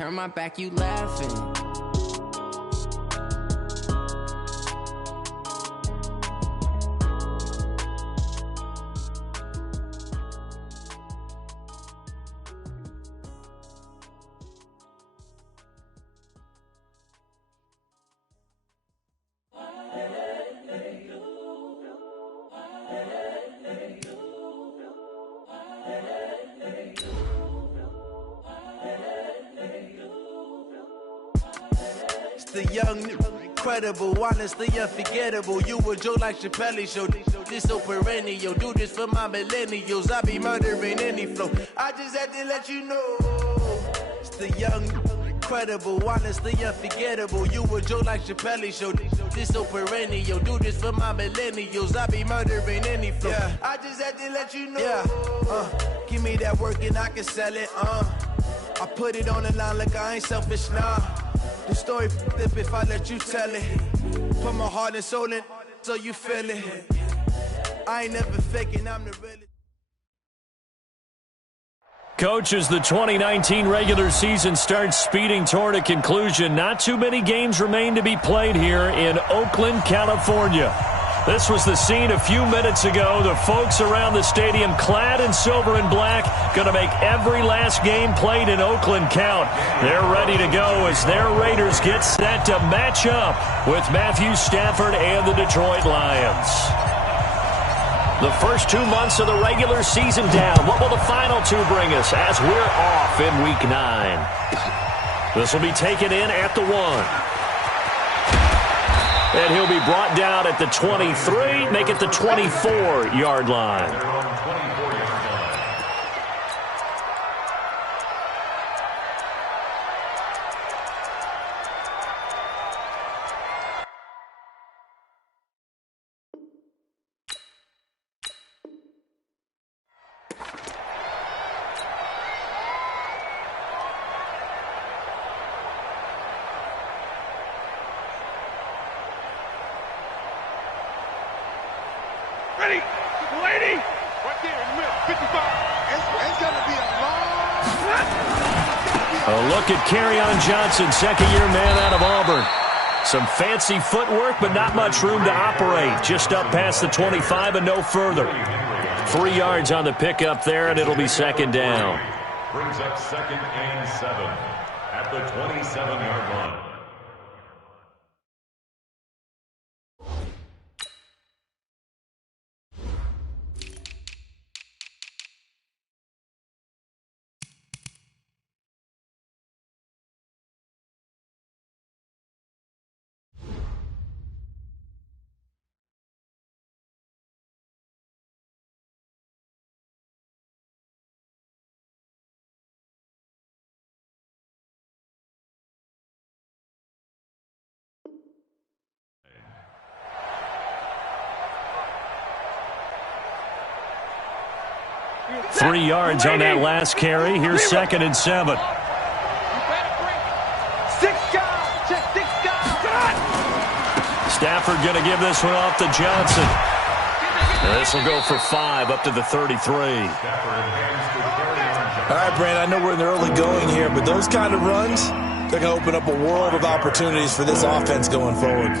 turn my back, you laughing. The young, incredible, honestly unforgettable. You a Joe like Chappelle show. This so perennial. Do this for my millennials. I be murdering any flow. I just had to let you know. It's the young, incredible, honestly unforgettable. You a Joe like Chappelle show. This so perennial. Do this for my millennials. I be murdering any flow. Yeah. I just had to let you know. Yeah. Give me that work and I can sell it. I put it on the line like I ain't selfish, nah. The story flip if I let you tell it. Put my heart and soul in so you feel it. I ain't never faking, I'm the realest. Coach, as the 2019 regular season starts speeding toward a conclusion, not too many games remain to be played here in Oakland, California. This was the scene a few minutes ago. The folks around the stadium clad in silver and black going to make every last game played in Oakland count. They're ready to go as their Raiders get set to match up with Matthew Stafford and the Detroit Lions. The first 2 months of the regular season down. What will the final two bring us as we're off in Week 9? This will be taken in at the 1. And he'll be brought down at the 23, make it the 24-yard line. Ready, lady, right there in the middle, 55. It's going to be a long. A look at Kerryon Johnson, second-year man out of Auburn. Some fancy footwork, but not much room to operate. Just up past the 25 and no further. 3 yards on the pickup there, and it'll be second down. Brings up 2nd and 7 at the 27-yard line. Three yards on that last carry. Here's 2nd and 7. Stafford going to give this one off to Johnson. This will go for 5 up to the 33. All right, Brandon, I know we're in the early going here, but those kind of runs, they're going to open up a world of opportunities for this offense going forward.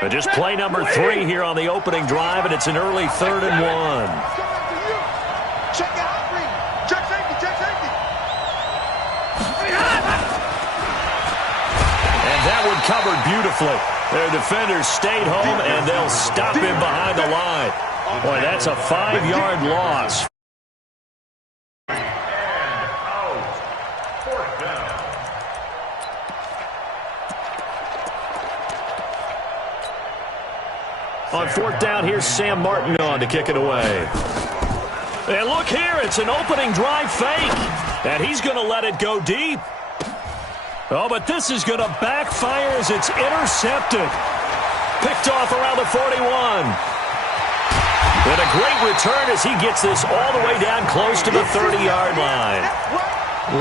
But just play number 3 here on the opening drive, and it's an early 3rd and 1. Check out, check safety, check safety. And that one covered beautifully. Their defenders stayed home, and they'll stop him behind the line. Boy, that's a 5-yard loss. On 4th down, here's Sam Martin on to kick it away. And look here, it's an opening drive fake. And he's going to let it go deep. Oh, but this is going to backfire as it's intercepted. Picked off around the 41. And a great return as he gets this all the way down close to the 30-yard line.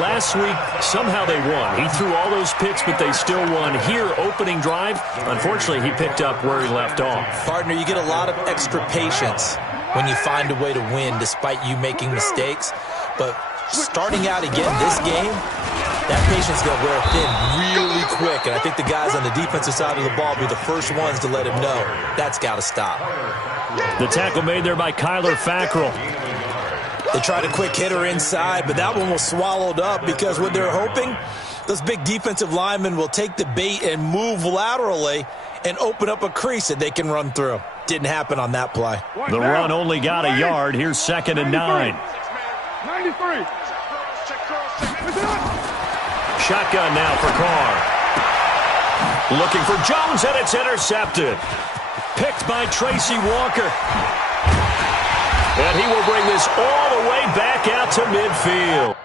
Last week, somehow they won. He threw all those picks, but they still won. Here, opening drive, unfortunately, he picked up where he left off. Partner, you get a lot of extra patience when you find a way to win despite you making mistakes. But starting out again this game, that patience is going to wear thin really quick. And I think the guys on the defensive side of the ball will be the first ones to let him know that's got to stop. The tackle made there by Kyler Fackrell. They tried a quick hitter inside, but that one was swallowed up because what they're hoping, those big defensive linemen will take the bait and move laterally and open up a crease that they can run through. Didn't happen on that play. The run only got a yard. Here's 2nd and 9. 93. Shotgun now for Carr. Looking for Jones, and it's intercepted. Picked by Tracy Walker. And he will bring this all the way back out to midfield.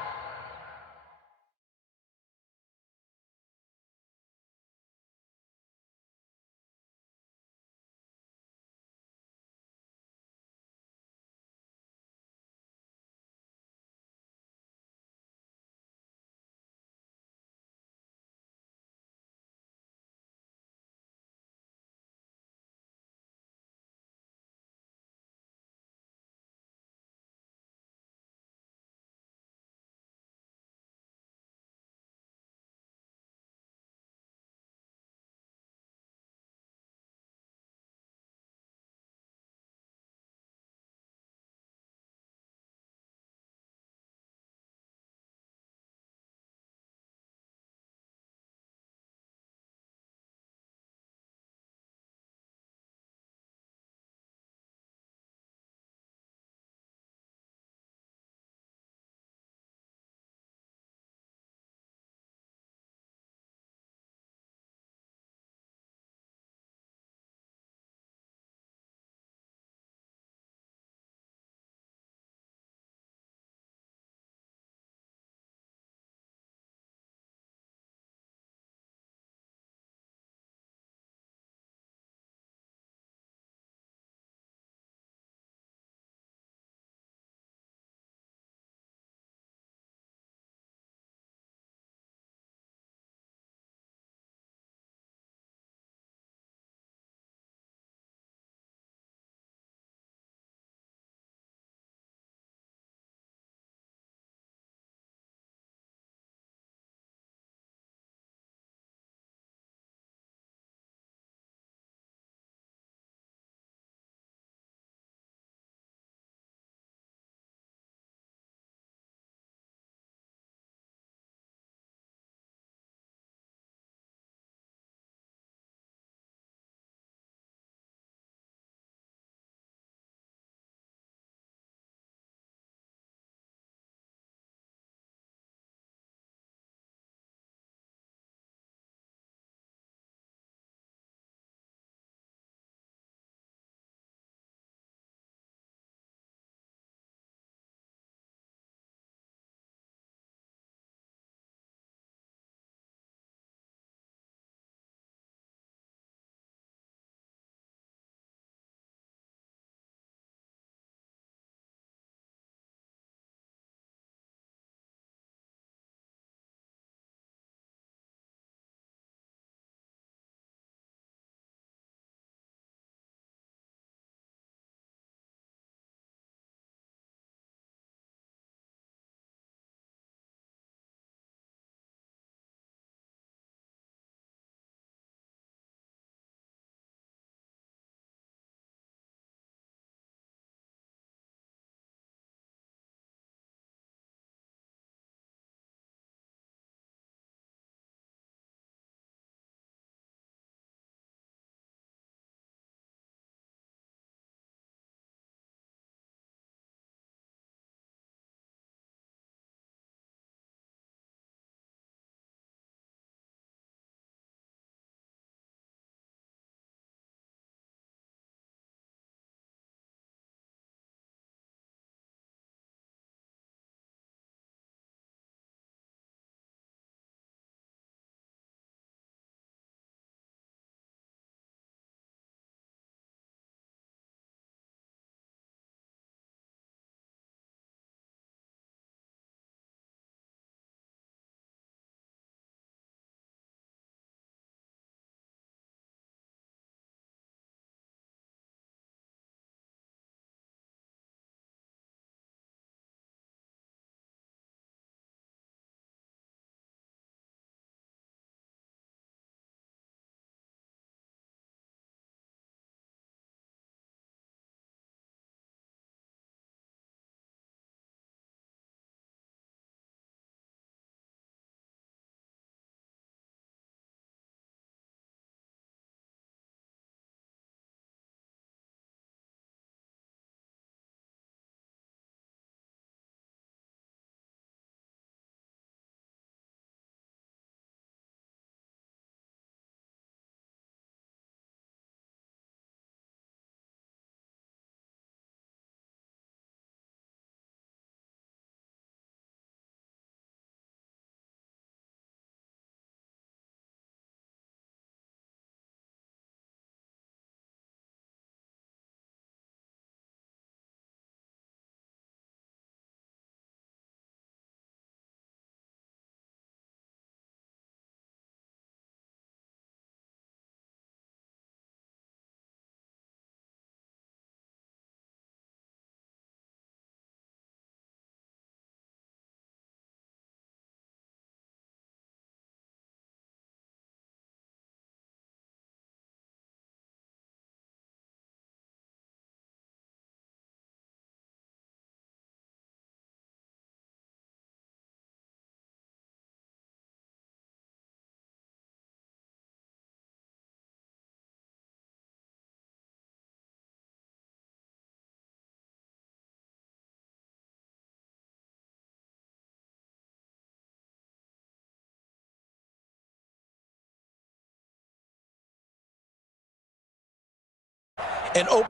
and open.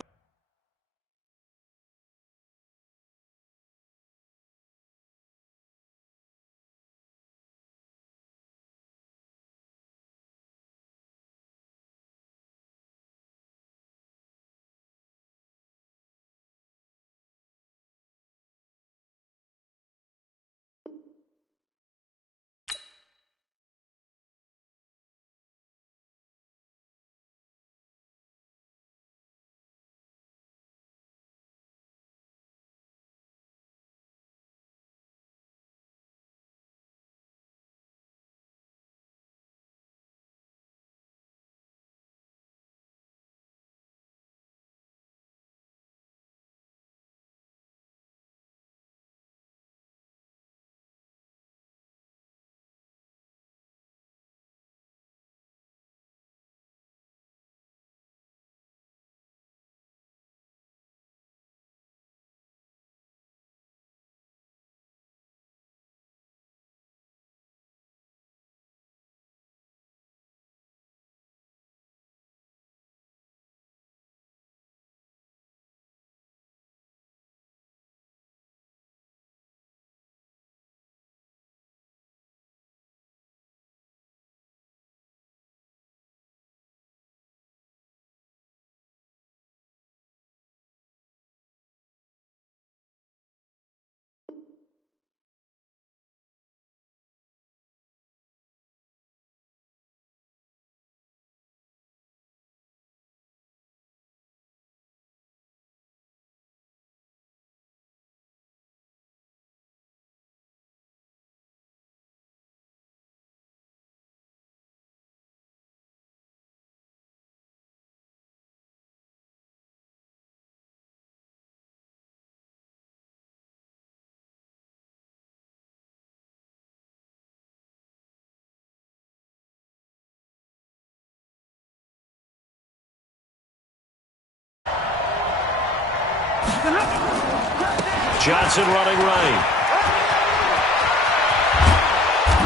Johnson running right.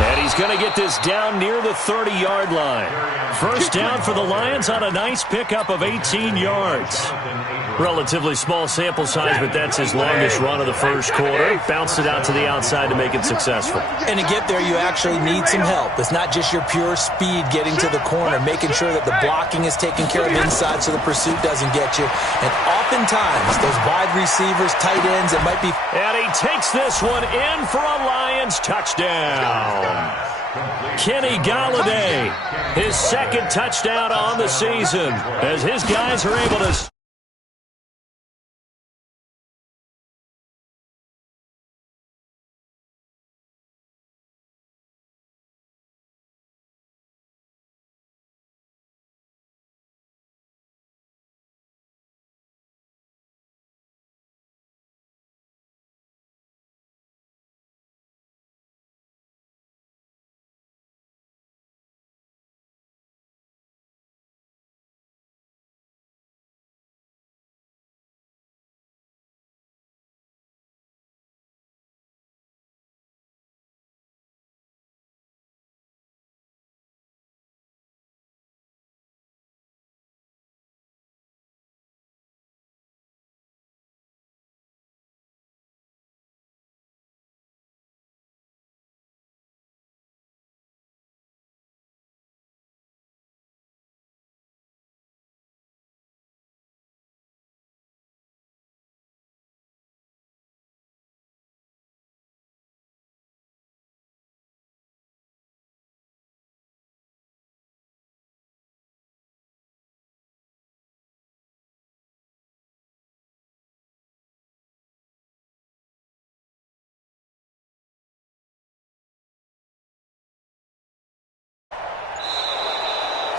And he's going to get this down near the 30-yard line. First down for the Lions on a nice pickup of 18 yards. Relatively small sample size, but that's his longest run of the first quarter. Bounced it out to the outside to make it successful. And to get there, you actually need some help. It's not just your pure speed getting to the corner, making sure that the blocking is taken care of inside so the pursuit doesn't get you. And oftentimes, those wide receivers, tight ends, it might be... And he takes this one in for a Lions touchdown. Kenny Golladay, his second touchdown on the season, as his guys are able to...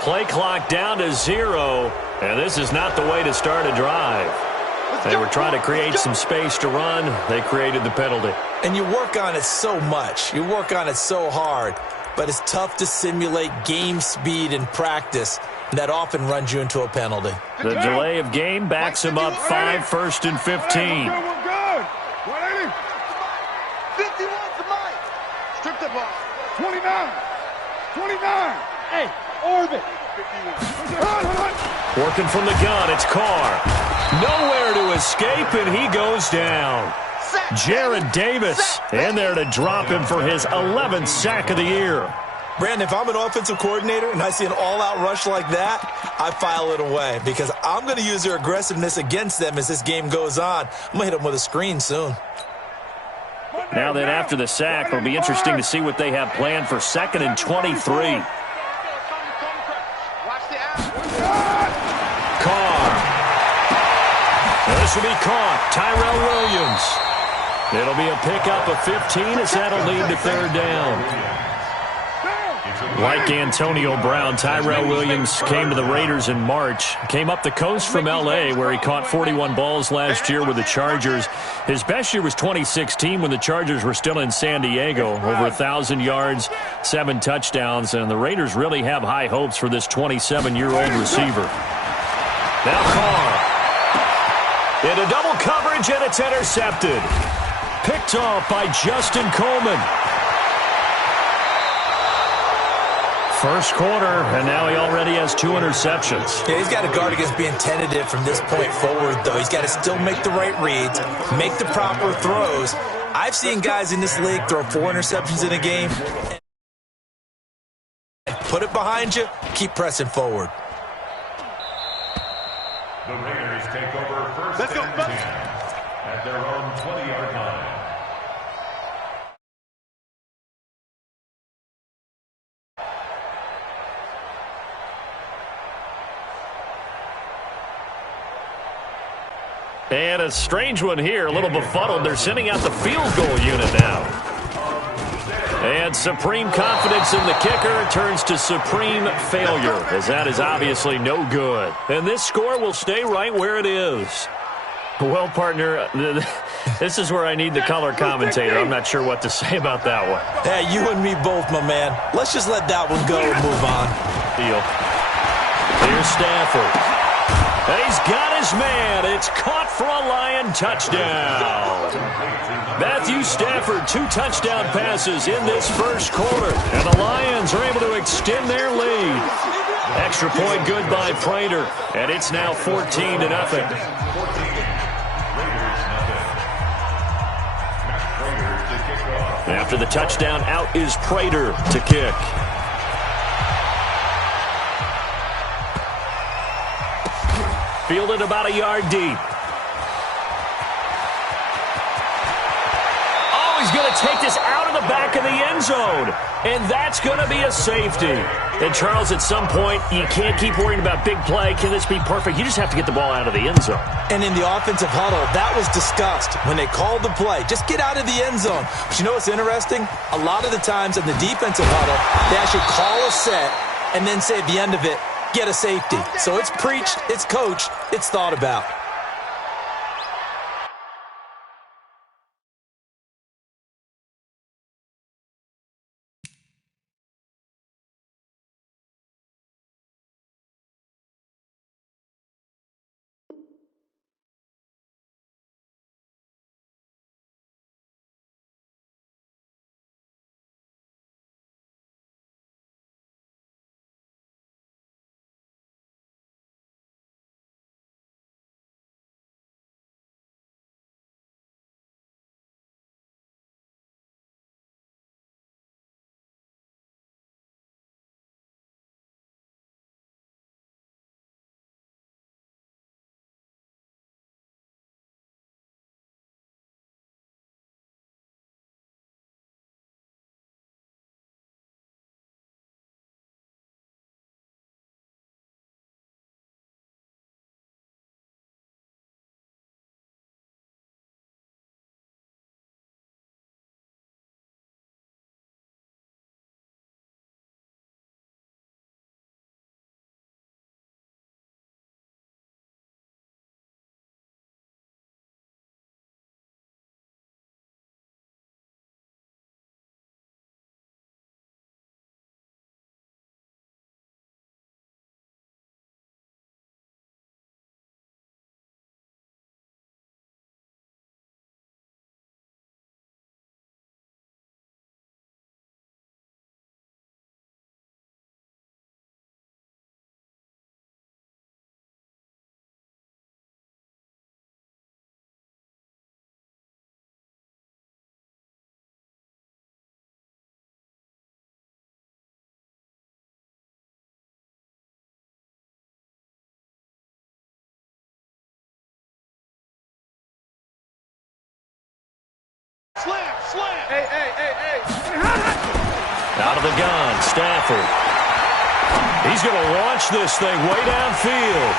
Play clock down to 0, and this is not the way to start a drive. They were trying to create some space to run. They created the penalty. And you work on it so much. You work on it so hard. But it's tough to simulate game speed in practice. And that often runs you into a penalty. The delay of game backs him up 5, first and 15. We're good. 180. 51 to Mike. Strip the ball. 29. 29. Hey, Orbit. 51. Working from the gun, it's Carr. Nowhere to escape, and he goes down. Jared Davis in there to drop him for his 11th sack of the year. Brandon, if I'm an offensive coordinator and I see an all-out rush like that, I file it away because I'm going to use their aggressiveness against them as this game goes on. I'm going to hit them with a screen soon. Now then, after the sack, it'll be interesting to see what they have planned for 2nd and 23. Carr. This will be caught. Tyrell Williams. It'll be a pickup of 15 as that'll lead to 3rd down. Like Antonio Brown, Tyrell Williams came to the Raiders in March. Came up the coast from L.A., where he caught 41 balls last year with the Chargers. His best year was 2016 when the Chargers were still in San Diego. Over 1,000 yards, 7 touchdowns, and the Raiders really have high hopes for this 27-year-old receiver. Now Carr. Into double coverage, and it's intercepted. Picked off by Justin Coleman. First quarter, and now he already has 2 interceptions. Yeah, he's got to guard against being tentative from this point forward, though. He's got to still make the right reads, make the proper throws. I've seen guys in this league throw 4 interceptions in a game. Put it behind you, keep pressing forward. The Raiders take over first and 10 at their own 20-yard line. And a strange one here, a little befuddled. They're sending out the field goal unit now. And supreme confidence in the kicker turns to supreme failure, as that is obviously no good. And this score will stay right where it is. Well, partner, this is where I need the color commentator. I'm not sure what to say about that one. Yeah, you and me both, my man. Let's just let that one go and move on. Deal. Here's Stafford. And he's got his man. It's caught for a Lion touchdown. Matthew Stafford, 2 touchdown passes in this first quarter. And the Lions are able to extend their lead. Extra point good by Prater. And it's now 14-0. After the touchdown, out is Prater to kick. Fielded about a yard deep. Oh, he's going to take this out of the back of the end zone. And that's going to be a safety. And, Charles, at some point, you can't keep worrying about big play. Can this be perfect? You just have to get the ball out of the end zone. And in the offensive huddle, that was discussed when they called the play. Just get out of the end zone. But you know what's interesting? A lot of the times in the defensive huddle, they actually call a set and then say at the end of it, get a safety. So it's preached, it's coached, it's thought about. Slam. Hey. Out of the gun, Stafford. He's going to launch this thing way downfield.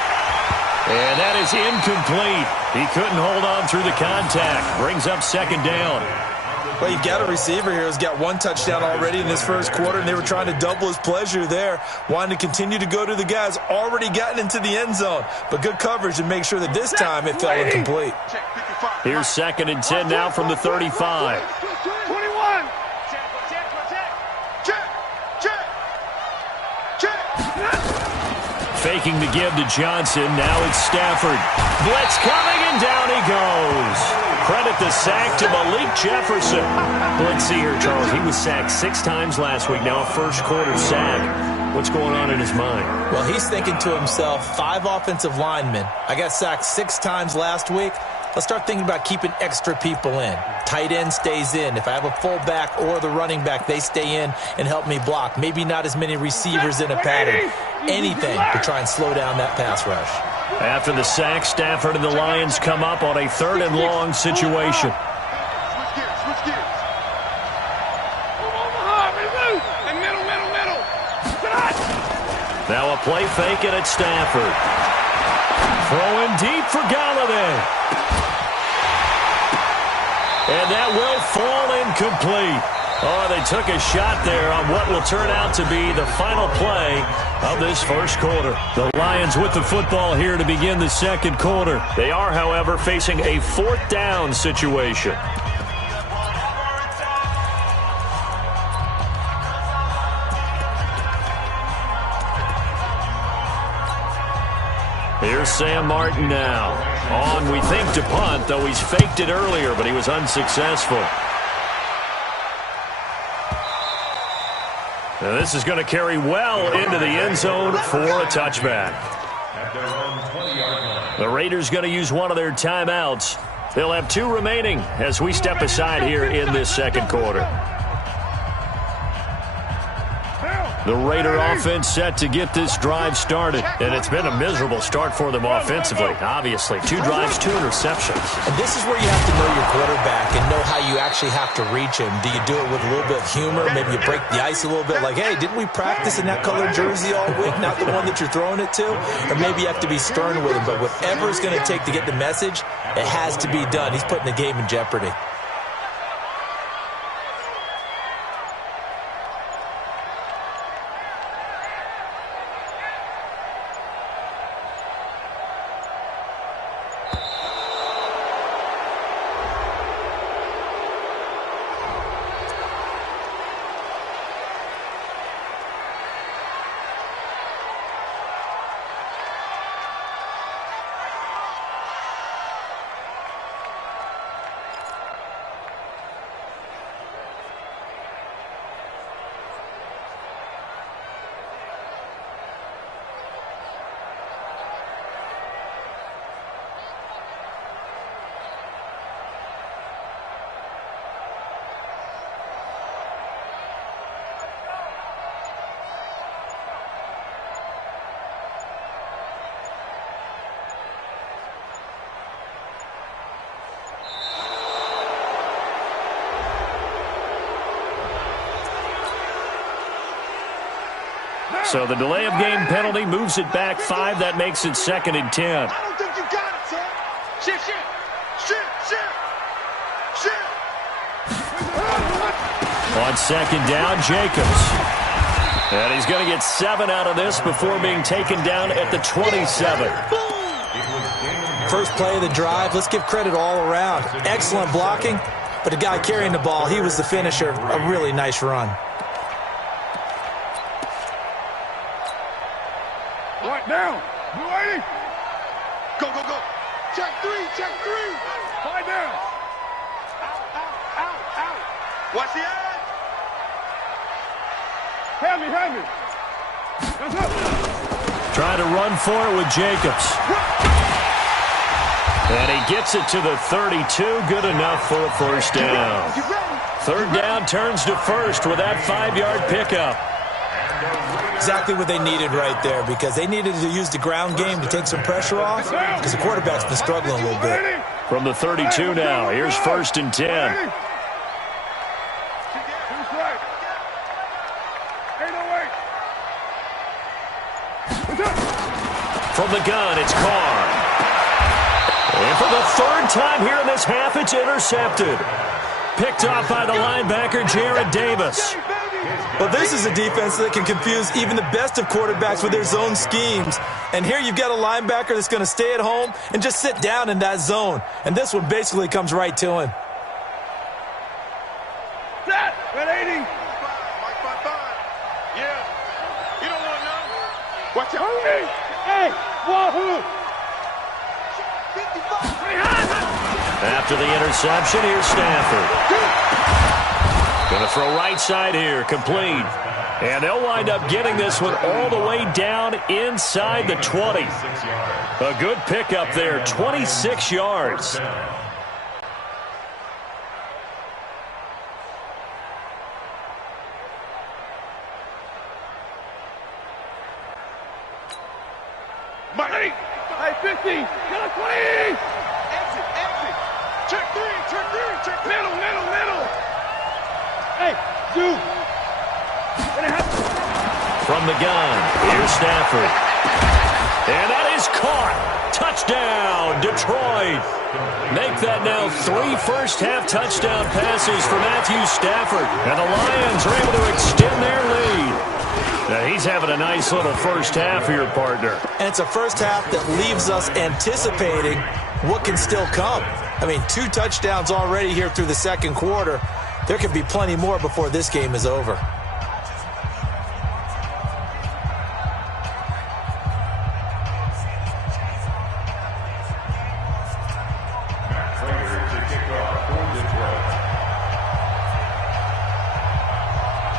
And that is incomplete. He couldn't hold on through the contact. Brings up second down. Well, you've got a receiver here who's got one touchdown already in this first quarter, and they were trying to double his pleasure there, wanting to continue to go to the guys already gotten into the end zone. But good coverage to make sure that this time it fell incomplete. Here's 2nd and 10 now from the 35. 21. Faking the give to Johnson. Now it's Stafford. Blitz coming, and down he goes. Credit the sack to Malik Jefferson. Let's see here, Charles. He was sacked 6 times last week. Now a first-quarter sack. What's going on in his mind? Well, he's thinking to himself, 5 offensive linemen. I got sacked 6 times last week. Let's start thinking about keeping extra people in. Tight end stays in. If I have a fullback or the running back, they stay in and help me block. Maybe not as many receivers in a pattern. Anything to try and slow down that pass rush. After the sack, Stafford and the Lions come up on a 3rd and long situation. Switch gears. Middle. Now a play fake it at Stafford. Throwing deep for Galladay. And that will fall incomplete. Oh, they took a shot there on what will turn out to be the final play of this first quarter. The Lions with the football here to begin the second quarter. They are, however, facing a 4th down situation. Here's Sam Martin now. On, we think, to punt, though he's faked it earlier, but he was unsuccessful. Now this is going to carry well into the end zone for a touchback. The Raiders going to use one of their timeouts. They'll have 2 remaining as we step aside here in this second quarter. The Raider offense set to get this drive started. And it's been a miserable start for them offensively, obviously. 2 drives, 2 interceptions. And this is where you have to know your quarterback and know how you actually have to reach him. Do you do it with a little bit of humor? Maybe you break the ice a little bit like, hey, didn't we practice in that colored jersey all week? Not the one that you're throwing it to? Or maybe you have to be stern with him. But whatever it's going to take to get the message, it has to be done. He's putting the game in jeopardy. So the delay of game penalty moves it back 5. That makes it 2nd and 10. I don't think you got it, son. Shift. On 2nd down, Jacobs. And he's going to get 7 out of this before being taken down at the 27. First play of the drive, let's give credit all around. Excellent blocking, but the guy carrying the ball, he was the finisher. A really nice run. Right now. Blue 80. Go. Check 3. 5 down. Out. Watch the edge. Heavy. That's up. Trying to run for it with Jacobs. And he gets it to the 32. Good enough for a first down. 3rd down turns to first with that 5-yard pickup. Exactly what they needed right there, because they needed to use the ground game to take some pressure off, because the quarterback's been struggling a little bit. From the 32 now, here's 1st and 10. From the gun, it's Carr. And for the third time here in this half, it's intercepted. Picked off by the linebacker, Jared Davis. Well, this is a defense that can confuse even the best of quarterbacks with their zone schemes. And here you've got a linebacker that's going to stay at home and just sit down in that zone. And this one basically comes right to him. Set! 180! Yeah. You don't want none. Watch out. Hey! Wahoo! After the interception, here's Stafford. Going to throw right side here, complete. And they'll wind up getting this one all the way down inside the 20. A good pickup there, 26 yards. Mike! Hey, 50! Get a 20! Exit! Check three! Middle! Hey, dude! From the gun, here's Stafford. And that is caught. Touchdown, Detroit. Make that now 3 first-half touchdown passes for Matthew Stafford. And the Lions are able to extend their lead. Now, he's having a nice little first half here, partner. And it's a first half that leaves us anticipating what can still come. I mean, 2 touchdowns already here through the second quarter. There could be plenty more before this game is over.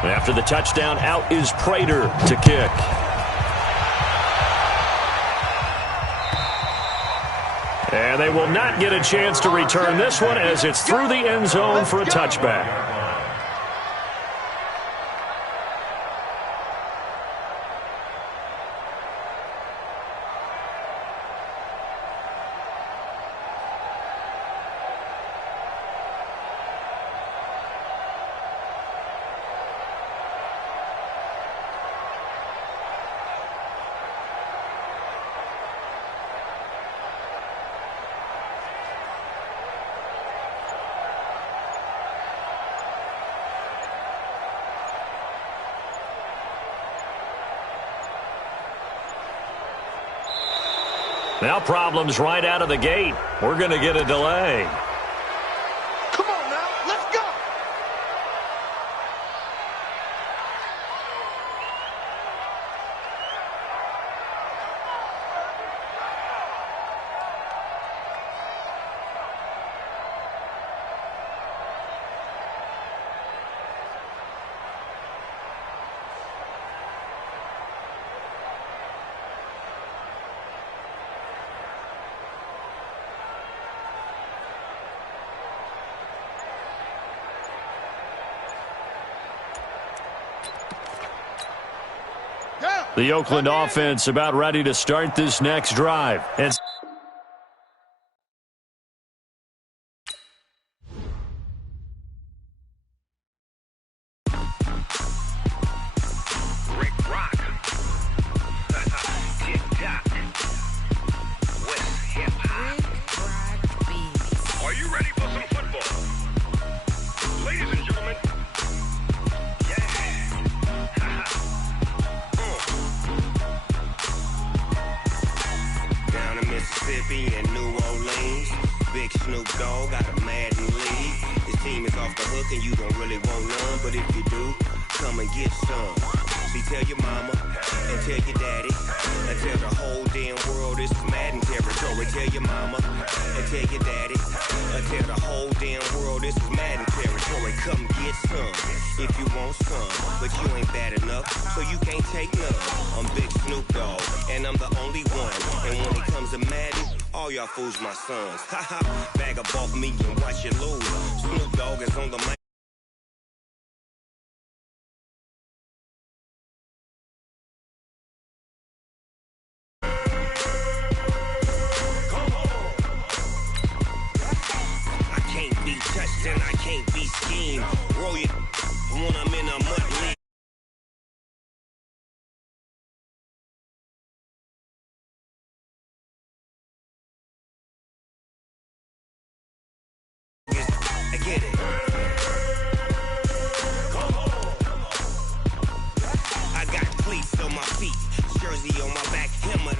After the touchdown, out is Prater to kick. And they will not get a chance to return this one as it's through the end zone for a touchback. Now problems right out of the gate. We're going to get a delay. Come on now, let's go! The Oakland offense about ready to start this next drive. And Are you ready for some football? Ladies and gentlemen, down in Mississippi and New Orleans, Big Snoop Dogg got a Madden league. His team is off the hook and you don't really want none, but if you do, come and get some. See, tell your mama and tell your daddy and tell the whole damn world this is Madden territory. Tell your mama and tell your daddy and tell the whole damn world this is Madden territory. Come get some if you want some, but you ain't bad enough, so you can't take none. I'm Big Snoop Dogg, and I'm the only one. And when it comes to Madden, all y'all fools my sons. Ha ha, bag up off me and watch you lose. Snoop Dogg is on the mic. I can't be touched and I can't be schemed. Roll it when I'm in a mud league. get it. I got cleats on my feet, jersey on my back, hammer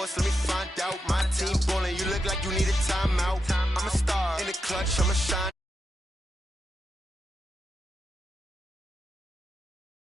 Let me find out. My team ballin', you look like you need a timeout. I'm a star in the clutch, I'm a shine.